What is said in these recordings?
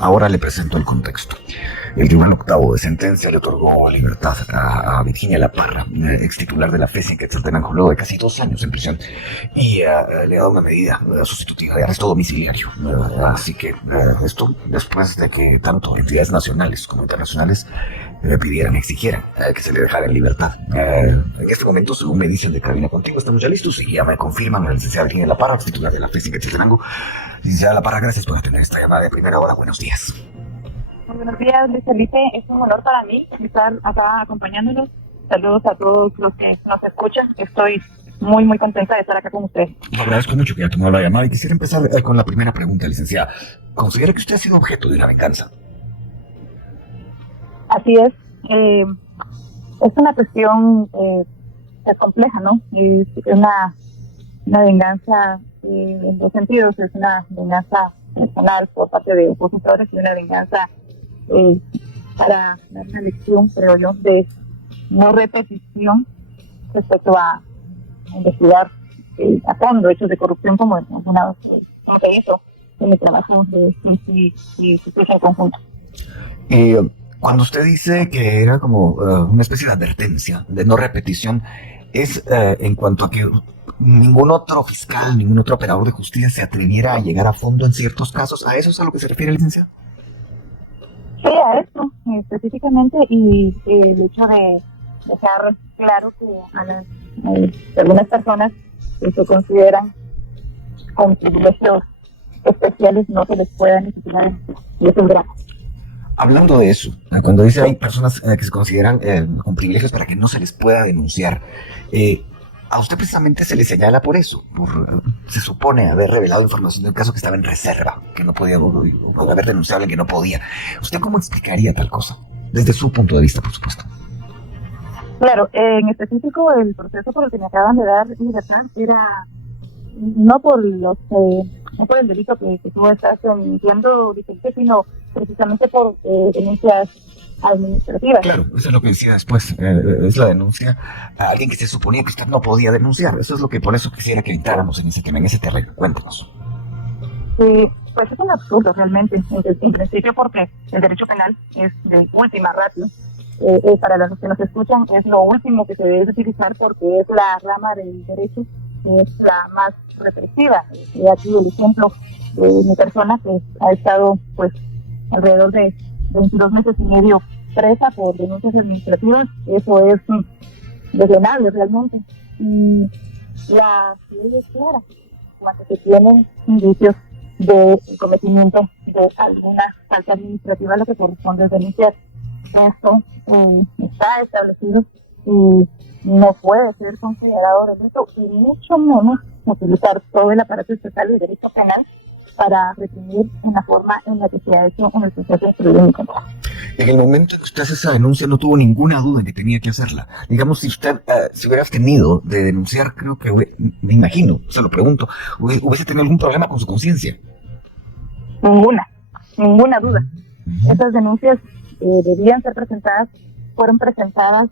ahora le presento el contexto. El Tribunal Octavo de Sentencia le otorgó libertad a Virginia La Parra, ex titular de la FES en Quetzaltenango, luego de casi 2 años en prisión, y le ha dado una medida sustitutiva de arresto domiciliario. Así que esto después de que tanto entidades nacionales como internacionales exigieran que se le dejara en libertad. En este momento, según me dicen de cabina contigo, estamos ya listos y ya me confirman la licenciada Virginia La Parra, ex titular de la FES en Quetzaltenango. Licenciada La Parra, gracias por atender esta llamada de primera hora. Buenos días. Buenos días, Luis Felipe. Es un honor para mí estar acá acompañándonos. Saludos a todos los que nos escuchan. Estoy muy contenta de estar acá con ustedes. Le agradezco mucho que haya tomado la llamada y quisiera empezar con la primera pregunta, licenciada. ¿Considera que usted ha sido objeto de una venganza? Así es. Es una cuestión compleja, ¿no? Es una venganza en dos sentidos. Es una venganza personal por parte de opositores y una venganza para dar una lección, creo yo, de no repetición respecto a investigar a fondo hechos de corrupción como alguna vez se hizo en el trabajo de justicia en conjunto. Cuando usted dice que era como una especie de advertencia, de no repetición, es en cuanto a que ningún otro fiscal, ningún otro operador de justicia se atreviera a llegar a fondo en ciertos casos. ¿A eso es a lo que se refiere, licenciado? Sí, a eso específicamente, y el hecho de dejar claro que algunas personas que se consideran con privilegios especiales no se les pueda ni siquiera defender. Hablando de eso, cuando dice hay personas que se consideran con privilegios para que no se les pueda denunciar, a usted precisamente se le señala por eso, se supone haber revelado información del caso que estaba en reserva, que no podía, o haber denunciado a que no podía. ¿Usted cómo explicaría tal cosa? Desde su punto de vista, por supuesto. Claro, en específico el proceso por el que me acaban de dar libertad era no por el delito que tú estás emitiendo, sino precisamente por denuncias administrativas. Claro, eso es lo que decía después, es la denuncia a alguien que se suponía que usted no podía denunciar. Eso es lo que por eso quisiera que entráramos en ese tema, en ese terreno. Cuéntanos. Pues es un absurdo realmente, en principio, porque el derecho penal es de última ratio. Para los que nos escuchan, es lo último que se debe utilizar porque es la rama del derecho, es la más represiva. Aquí el ejemplo de mi persona, que ha estado pues alrededor de 22 meses y medio presa por denuncias administrativas. Eso es desleonable realmente. La ley es clara cuando se tienen indicios de cometimiento de alguna falta administrativa, lo que corresponde es denunciar. Esto está establecido y no puede ser considerado delito, y mucho menos utilizar todo el aparato estatal de derecho penal para reprimir en la forma en la que se ha hecho en el proceso de jurídico. En el momento en que usted hace esa denuncia no tuvo ninguna duda en que tenía que hacerla. Digamos, si usted se hubiera abstenido de denunciar, creo que, me imagino, se lo pregunto, ¿hubiese tenido algún problema con su conciencia? Ninguna duda. Esas denuncias debían ser presentadas, fueron presentadas,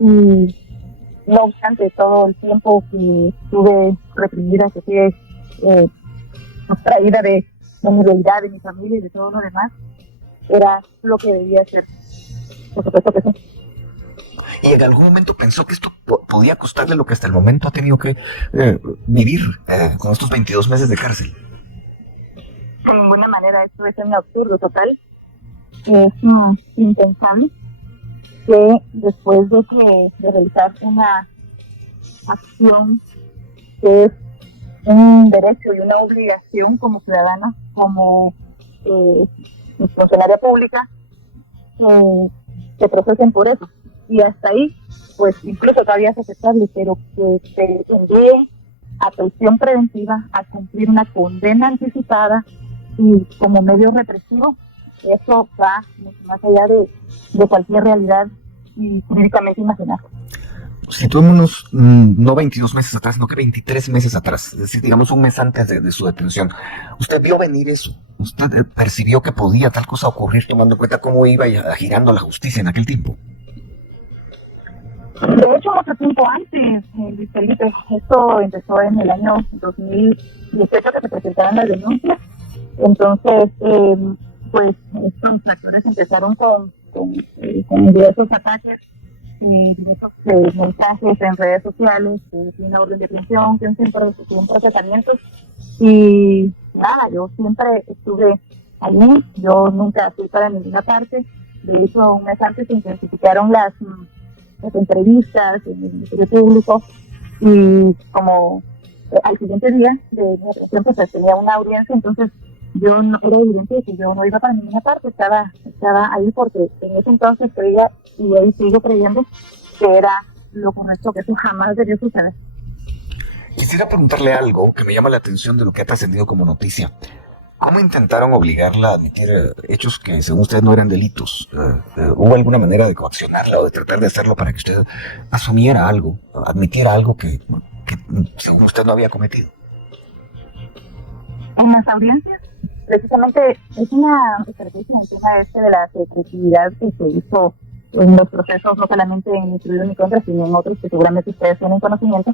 y no obstante todo el tiempo que estuve reprimida, que estuve abstraída de mi realidad, de mi familia y de todo lo demás, era lo que debía hacer. Por supuesto que sí. ¿Y en algún momento pensó que esto podía costarle lo que hasta el momento ha tenido que vivir con estos 22 meses de cárcel? De ninguna manera, esto es un absurdo total. Es impensable que después de realizar una acción que es un derecho y una obligación como ciudadana, como funcionaria pública, se procesen por eso. Y hasta ahí, pues incluso todavía es aceptable, pero que se envíe a prisión preventiva, a cumplir una condena anticipada y como medio represivo, eso va mucho más allá de cualquier realidad y jurídicamente imaginable. Situémonos no 22 meses atrás, sino que 23 meses atrás, es decir, digamos un mes antes de su detención. ¿Usted vio venir eso? ¿Usted percibió que podía tal cosa ocurrir tomando en cuenta cómo iba girando la justicia en aquel tiempo? De hecho, mucho tiempo antes, Luis Felipe. Esto empezó en el año 2018 que se presentaron las denuncias. Entonces, pues estos actores empezaron con diversos ataques, diversos mensajes en redes sociales, que una orden de prisión, que un procesamiento. Y nada, yo siempre estuve allí, yo nunca fui para ninguna parte. De hecho, un mes antes se intensificaron las entrevistas en el Ministerio Público, y como al siguiente día de mi aprehensión pues tenía una audiencia, entonces yo no, era evidente que yo no iba para ninguna parte, estaba ahí porque en ese entonces creía, y ahí sigo creyendo, que era lo correcto, que eso jamás debió suceder. Quisiera preguntarle algo que me llama la atención de lo que ha trascendido como noticia. ¿Cómo intentaron obligarla a admitir hechos que según usted no eran delitos? ¿Hubo alguna manera de coaccionarla o de tratar de hacerlo para que usted asumiera algo, admitiera algo que según usted no había cometido? En las audiencias, precisamente, es una estrategia en tema de la secretividad que se hizo en los procesos, no solamente en incluido en mi contra, sino en otros que seguramente ustedes tienen conocimiento.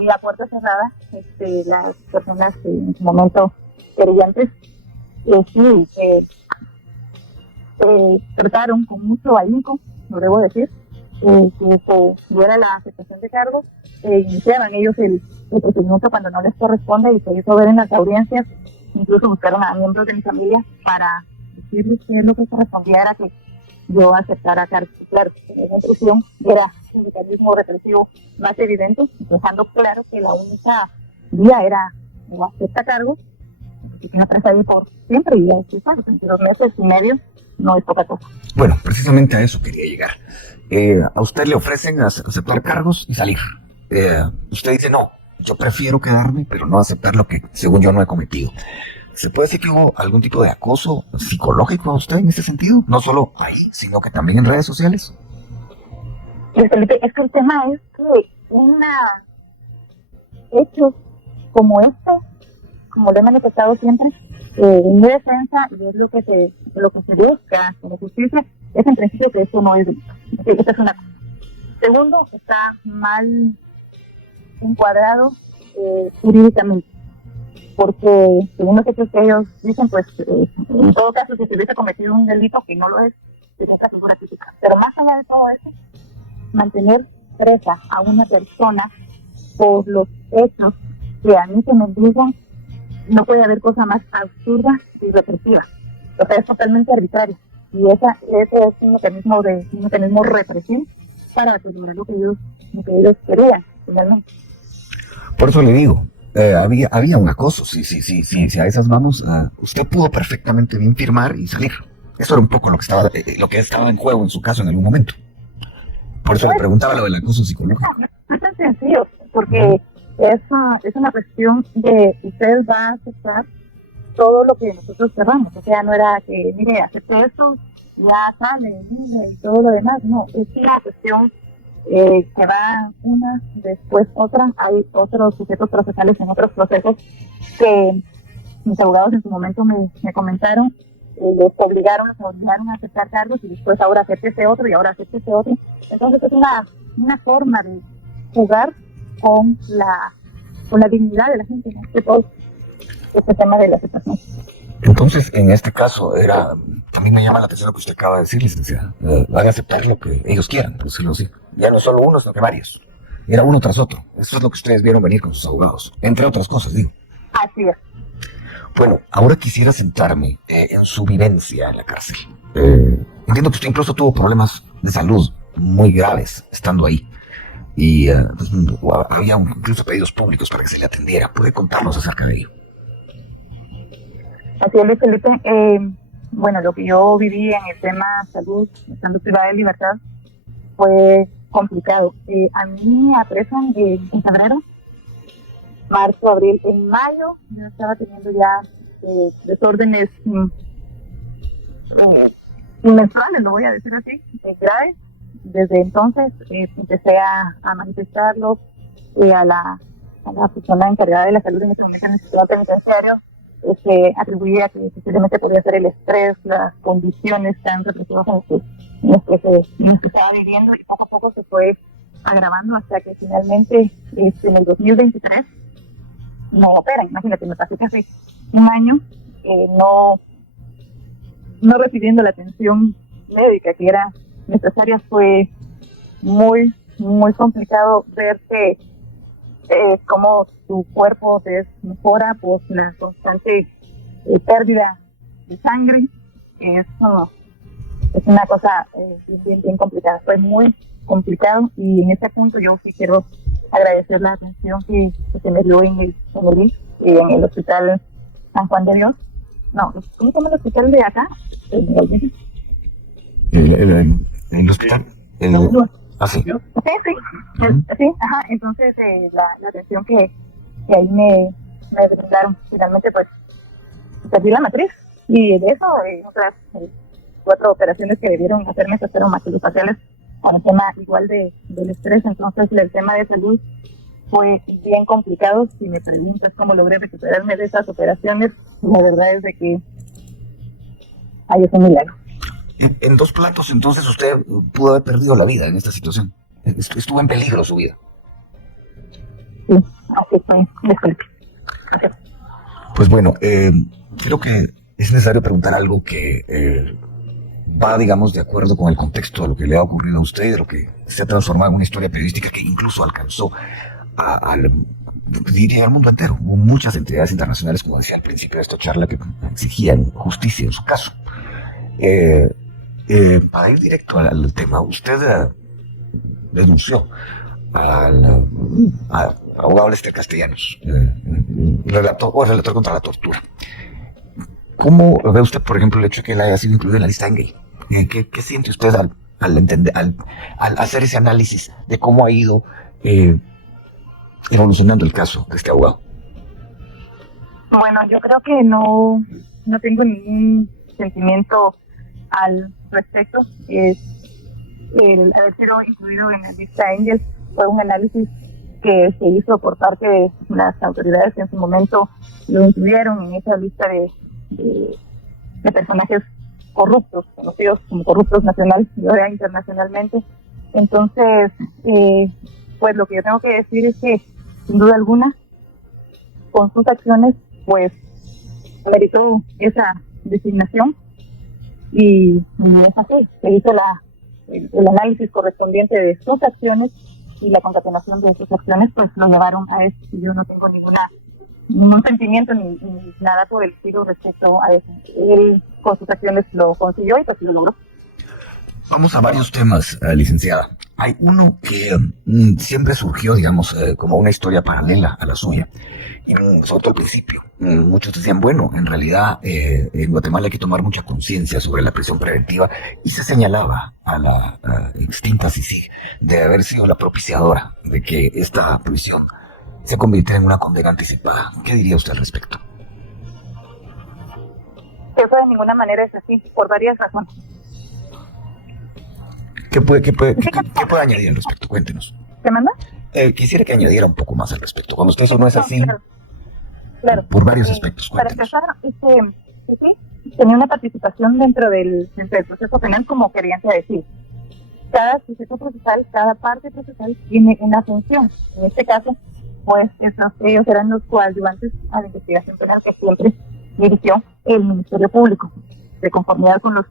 La puerta cerrada, las personas que en su momento querellantes, sí, trataron con mucho ahínco, lo debo decir, que se diera la aceptación de cargos, iniciaban ellos el procedimiento cuando no les corresponde, y se hizo ver en las audiencias. Incluso buscaron a miembros de mi familia para decirles que lo que correspondía era que yo aceptara cargos. Claro, la prisión era un mecanismo represivo más evidente, dejando claro que la única vía era o acepta cargos, que queda atrás ahí por siempre, y ya sabes, entre 2 meses y medio no es poca cosa. Bueno, precisamente a eso quería llegar. A usted le ofrecen aceptar cargos y salir. Usted dice, no, yo prefiero quedarme, pero no aceptar lo que según yo no he cometido. ¿Se puede decir que hubo algún tipo de acoso psicológico a usted en ese sentido? No solo ahí, sino que también en redes sociales. Felipe, es que el tema es que hechos como este, como lo he manifestado siempre, en mi defensa, y es lo que se busca como justicia, es en principio que eso no es delito. Esa es una cosa. Segundo, está mal encuadrado jurídicamente, porque según los hechos que ellos dicen, pues en todo caso, si se hubiese cometido un delito que no lo es, sería esta figura típica. Pero más allá de todo eso, mantener presa a una persona por los hechos que a mí se me digan, no puede haber cosa más absurda y represiva. O sea, es totalmente arbitrario. Y ese es un mecanismo represivo para asegurar lo que ellos querían, finalmente. Por eso le digo, había un acoso, si a esas vamos, usted pudo perfectamente bien firmar y salir. Eso era un poco lo que estaba en juego en su caso en algún momento. Por eso le preguntaba lo del acoso psicológico. No es tan sencillo, porque es una cuestión de usted va a aceptar todo lo que nosotros queramos. O sea, no era que, mire, acepte esto, ya sale, mire, y todo lo demás. No, es una cuestión que va una, después otra. Hay otros sujetos procesales en otros procesos que mis abogados en su momento me comentaron, los obligaron a aceptar cargos, y después ahora acepte ese otro y ahora acepte ese otro. Entonces es una forma de jugar con la dignidad de la gente, ¿no? De todo este tema de la aceptación. Entonces, en este caso, también me llama la atención lo que usted acaba de decir, licenciada. Van a aceptar lo que ellos quieran, por decirlo así. Ya no solo uno, sino que varios. Era uno tras otro. Eso es lo que ustedes vieron venir con sus abogados. Entre otras cosas, digo. Así es. Bueno, ahora quisiera centrarme en su vivencia en la cárcel. Entiendo que usted incluso tuvo problemas de salud muy graves estando ahí. Y pues, había incluso pedidos públicos para que se le atendiera. ¿Puede contarnos acerca de ello? Así es, Luis Felipe. Bueno, lo que yo viví en el tema salud, estando privada de libertad, fue complicado. A mí me apresan en febrero, marzo, abril. En mayo yo estaba teniendo ya desórdenes menstruales, lo voy a decir así, graves. Desde entonces empecé a manifestarlo a la persona encargada de la salud en ese momento en el sistema penitenciario. Se atribuía que posiblemente podía ser el estrés, las condiciones tan represivas en las que se estaba viviendo, y poco a poco se fue agravando hasta que finalmente en el 2023 me operan. Imagínate, me pasé casi un año no recibiendo la atención médica que era necesaria. Fue muy, muy complicado ver que cómo tu cuerpo desmejora por la constante pérdida de sangre. Es una cosa bien complicada. Fue muy complicado, y en ese punto yo sí quiero agradecer la atención que se me dio en el hospital San Juan de Dios. No, ¿cómo se llama el hospital de acá? El hospital. Sí. Sí, ajá. Entonces, la atención que ahí me brindaron, finalmente, pues, perdí la matriz. Y de eso, otras 4 operaciones que debieron hacerme, esas fueron maxilofaciales, para un tema igual del estrés. Entonces, el tema de salud fue bien complicado. Si me preguntas cómo logré recuperarme de esas operaciones, la verdad es de que ahí es un milagro. En 2 platos, entonces, usted pudo haber perdido la vida en esta situación. Estuvo en peligro su vida. Sí, así fue. Disculpe. Pues bueno, creo que es necesario preguntar algo que va, digamos, de acuerdo con el contexto de lo que le ha ocurrido a usted, de lo que se ha transformado en una historia periodística que incluso alcanzó al mundo entero. Hubo muchas entidades internacionales, como decía al principio de esta charla, que exigían justicia en su caso. Para ir directo al tema, usted denunció al abogado Lester Castellanos, relator contra la tortura. ¿Cómo ve usted, por ejemplo, el hecho de que él haya sido incluido en la lista Engel? ¿Qué siente usted al hacer ese análisis de cómo ha ido evolucionando el caso de este abogado? Bueno, yo creo que no tengo ningún sentimiento al respecto. El haber sido incluido en la lista Engel fue un análisis que se hizo por parte de las autoridades que en su momento lo incluyeron en esa lista de personajes corruptos, conocidos como corruptos nacional y ahora internacionalmente. Entonces, pues lo que yo tengo que decir es que, sin duda alguna, con sus acciones, pues, meritó esa designación, y es así. Se hizo el análisis correspondiente de sus acciones, y la concatenación de sus acciones, pues, lo llevaron a eso. Yo no tengo ningún sentimiento ni nada por el estilo respecto a eso. Él con sus acciones lo consiguió y pues lo logró. Vamos a varios temas, licenciada. Hay uno que siempre surgió, digamos, como una historia paralela a la suya. Y sobre todo al principio, muchos decían, bueno, en realidad en Guatemala hay que tomar mucha conciencia sobre la prisión preventiva, y se señalaba a la extinta CICIG de haber sido la propiciadora de que esta prisión se convirtiera en una condena anticipada. ¿Qué diría usted al respecto? Eso de ninguna manera es así, por varias razones. ¿Qué puede añadir al respecto? Cuéntenos. ¿Te manda? Quisiera que añadiera un poco más al respecto. Cuando usted eso no es así, claro. Por varios aspectos. Cuéntenos. Para empezar, sí, tenía una participación dentro del proceso penal, como querían decir. Cada sujeto procesal, cada parte procesal tiene una función. En este caso, pues ellos eran los coadyuvantes a la investigación penal que siempre dirigió el Ministerio Público, de conformidad con los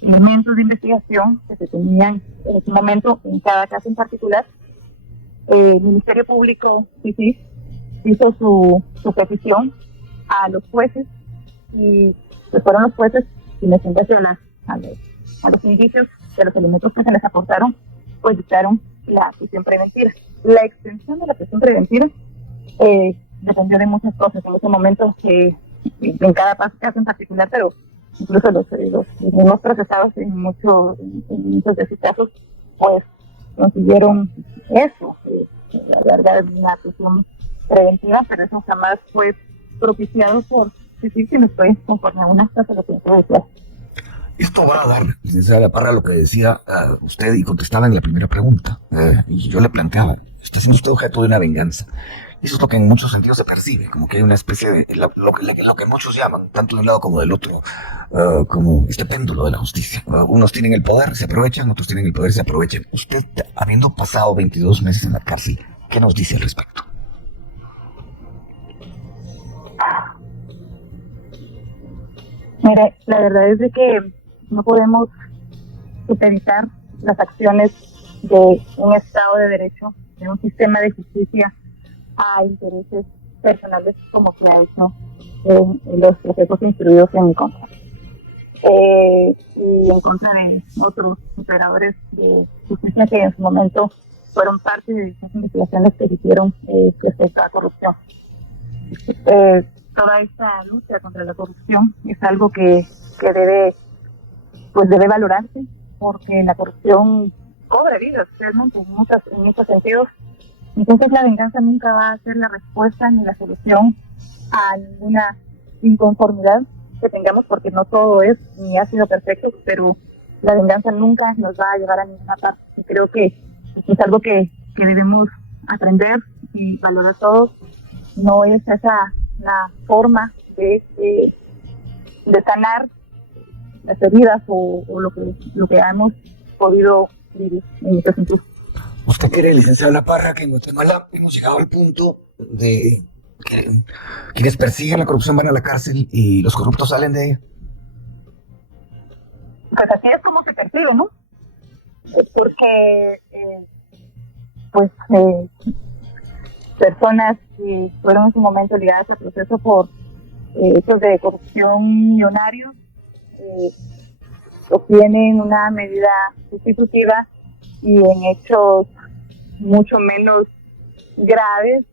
elementos de investigación que se tenían en ese momento en cada caso en particular. El Ministerio Público sí hizo su petición a los jueces, y pues fueron los jueces quienes, en base a los indicios de los elementos que se les aportaron, pues dictaron la prisión preventiva. La extensión de la prisión preventiva dependió de muchas cosas en ese momento, en cada caso en particular, pero incluso los mismos procesados en muchos de sus casos, pues consiguieron eso, alargar una prisión preventiva, pero eso jamás fue propiciado por decir que no fue conforme a una cosa lo que yo decía. Esto va a dar, licenciada Parra, lo que decía usted y contestaba en la primera pregunta, y yo le planteaba, está siendo usted objeto de una venganza. Eso es lo que en muchos sentidos se percibe, como que hay una especie de, lo que muchos llaman, tanto de un lado como del otro, como este péndulo de la justicia. Unos tienen el poder, se aprovechan, otros tienen el poder, se aprovechan. Usted, habiendo pasado 22 meses en la cárcel, ¿qué nos dice al respecto? Mire, la verdad es de que no podemos supervisar las acciones de un Estado de Derecho, de un sistema de justicia a intereses personales como se ha hecho en los procesos instruidos en mi contra. Y en contra de otros operadores de justicia que en su momento fueron parte de esas investigaciones que se hicieron respecto a la corrupción. Toda esta lucha contra la corrupción es algo que debe valorarse, porque la corrupción cobra vidas realmente en muchos sentidos. Entonces la venganza nunca va a ser la respuesta ni la solución a ninguna inconformidad que tengamos, porque no todo es ni ha sido perfecto, pero la venganza nunca nos va a llevar a ninguna parte. Y creo que es algo que debemos aprender y valorar todos. No es esa la forma de sanar las heridas o lo que hemos podido vivir en este sentido. ¿Usted cree, licenciada La Parra, que en Guatemala hemos llegado al punto de que quienes persiguen la corrupción van a la cárcel y los corruptos salen de ella? Pues así es como se percibe, ¿no? Porque personas que fueron en su momento ligadas al proceso por hechos de corrupción millonarios obtienen una medida sustitutiva, y en hechos mucho menos graves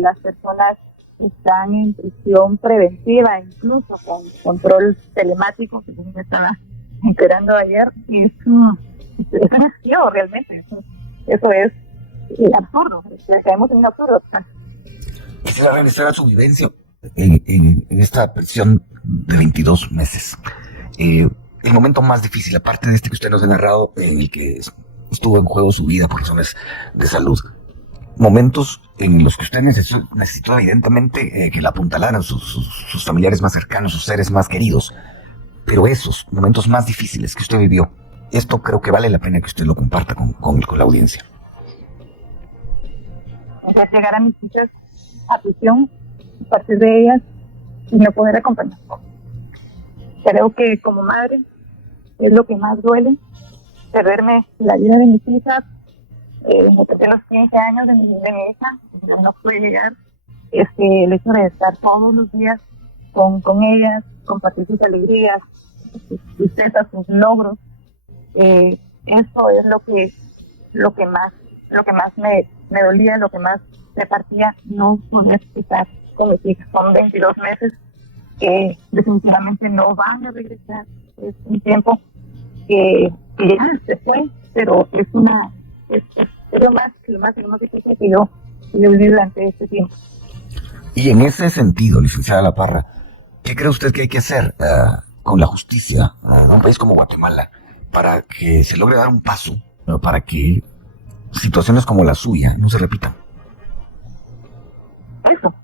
las personas están en prisión preventiva, incluso con control telemático, que me estaba enterando ayer, y es un activo realmente. Eso es absurdo, caemos en un absurdo. Quisiera regresar a su vivencia en esta prisión de 22 meses. El momento más difícil, aparte de este que usted nos ha narrado, en el que estuvo en juego su vida por razones de salud. Momentos en los que usted necesitó evidentemente que la apuntalaran sus familiares más cercanos, sus seres más queridos. Pero esos momentos más difíciles que usted vivió, esto creo que vale la pena que usted lo comparta con la audiencia. Entonces, llegar a mis hijas a prisión, a partir de ellas, y no poder acompañar. Creo que como madre es lo que más duele, perderme la vida de mis hijas. Desde los 15 años de mi hija, no pude llegar. El hecho de estar todos los días con ellas, compartir sus alegrías, sus tristezas, sus logros, eso es lo que más me dolía, lo que más me partía, no poder estar con mis hijas. Son 22 meses que definitivamente no van a regresar. Es un tiempo que ya se fue, pero es lo más hermoso que yo viví durante este tiempo. Y en ese sentido, licenciada La Parra, ¿qué cree usted que hay que hacer con la justicia de un país como Guatemala para que se logre dar un paso, para que situaciones como la suya no se repitan? Eso.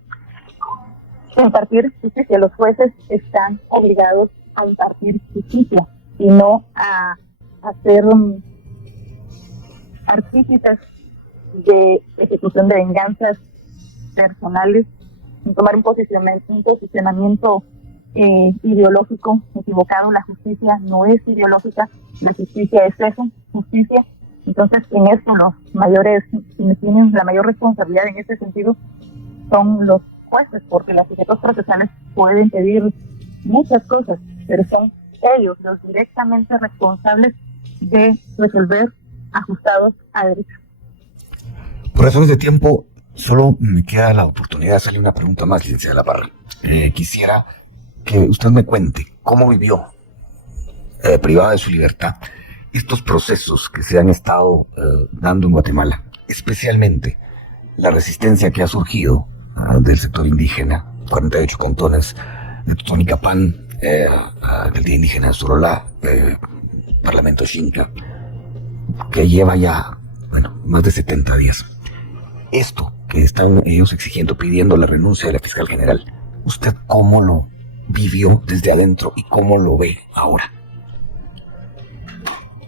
Impartir justicia. Los jueces están obligados a impartir justicia y no a hacer artífices de ejecución de venganzas personales, sin tomar un posicionamiento ideológico equivocado. La justicia no es ideológica, la justicia es eso, justicia. Entonces, en esto los mayores, quienes tienen la mayor responsabilidad en este sentido, son los jueces, porque los sujetos procesales pueden pedir muchas cosas, pero son ellos los directamente responsables de resolver ajustados a derecho. Por razones de tiempo, solo me queda la oportunidad de hacerle una pregunta más, licenciada La Parra. Quisiera que usted me cuente cómo vivió, privada de su libertad, estos procesos que se han estado dando en Guatemala, especialmente la resistencia que ha surgido del sector indígena, 48 cantones de Totonicapán, del Día Indígena de Surolá, Parlamento Xinca, que lleva ya, más de 70 días. Esto que están ellos exigiendo, pidiendo la renuncia de la fiscal general, ¿usted cómo lo vivió desde adentro y cómo lo ve ahora?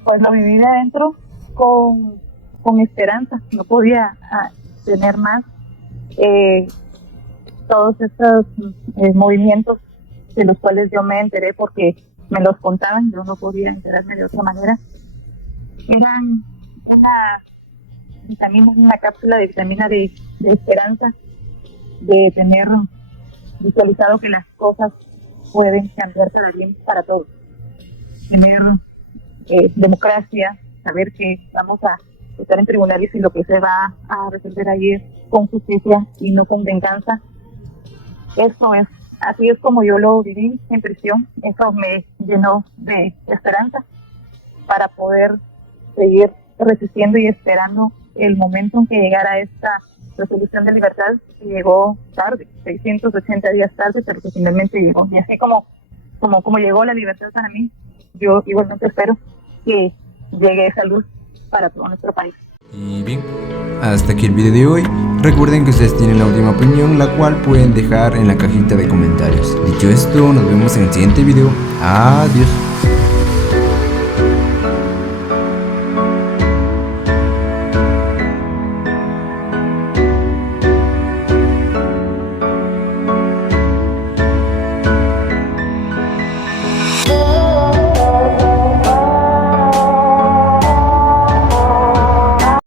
Pues lo viví de adentro con esperanza, no podía tener más. Todos estos movimientos de los cuales yo me enteré porque me los contaban, yo no podía enterarme de otra manera, eran una vitamina, una cápsula de vitamina de esperanza, de tener visualizado que las cosas pueden cambiar para bien para todos, tener democracia, saber que vamos a estar en tribunales y lo que se va a resolver ahí es con justicia y no con venganza. Eso es, así es como yo lo viví en prisión. Eso me llenó de esperanza para poder seguir resistiendo y esperando el momento en que llegara esta resolución de libertad, que llegó tarde, 680 días tarde, pero que finalmente llegó. Y así como llegó la libertad para mí, yo igualmente espero que llegue esa luz para todo nuestro país. Y bien, hasta aquí el video de hoy. Recuerden que ustedes tienen la última opinión, la cual pueden dejar en la cajita de comentarios. Dicho esto, nos vemos en el siguiente video. Adiós.